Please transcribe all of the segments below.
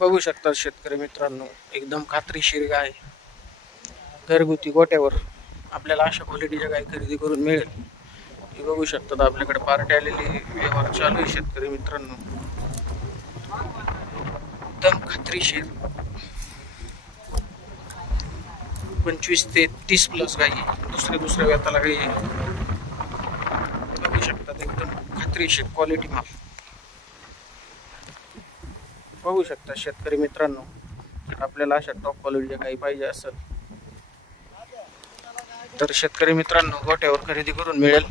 बघू शकता शेतकरी मित्रांनो, एकदम खात्रीशीर गाय घरगुती गोट्यावर आपल्याला अशा क्वालिटीच्या गाय खरेदी करून मिळेल। हे बघू शकता आपल्याकडे पार्टी आलेली व्यवहार चालू आहे शेतकरी मित्रांनो। एकदम खात्रीशीर 25 ते 30 प्लस गाई दुसऱ्या व्यताला गाई बघू शकता, एकदम खात्रीशीर क्वालिटी माल बघू शकता शेतकरी मित्रांनो। आपल्याला अशा टॉप क्वालिटीच्या गाई पाहिजे असेल तर शेतकरी मित्रांनो गोट्यावर खरेदी करून मिळेल।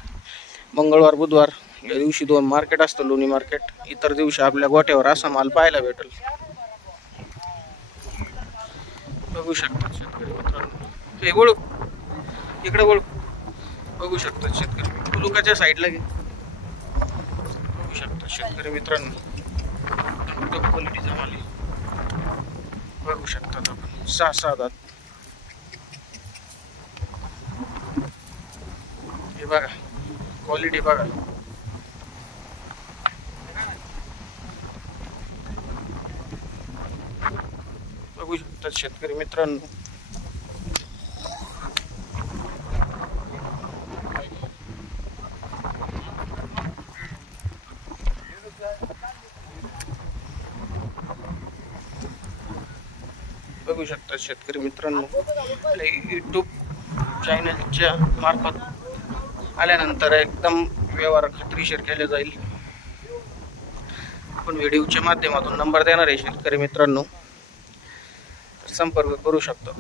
मंगळवार बुधवार या दिवशी 2 मार्केट असतं, लोणी मार्केट। इतर दिवशी आपल्या गोट्यावर असा माल पाहायला भेटेल। बघू शकता शेतकरी मित्रांनो, हे वळू इकडे वळू बघू शकता शेतकरी कुलुकाच्या साईडला घे। बघू शकता शेतकरी मित्रांनो, टॉप क्वालिटीचा माल बघू शकता आपण 6 दात। हे बघा क्वालिटी बघा, बघू शकता शेतकरी मित्रांनो। बघू शकता शेतकरी मित्रांनो, यूट्यूब चॅनलच्या मार्फत आल्यानंतर एकदम व्यवहार खात्रीशीर केले जाईल। आपण व्हिडिओच्या माध्यमातून नंबर देणार आहे शेतकरी मित्रांनो, संपर्क करू शकतो।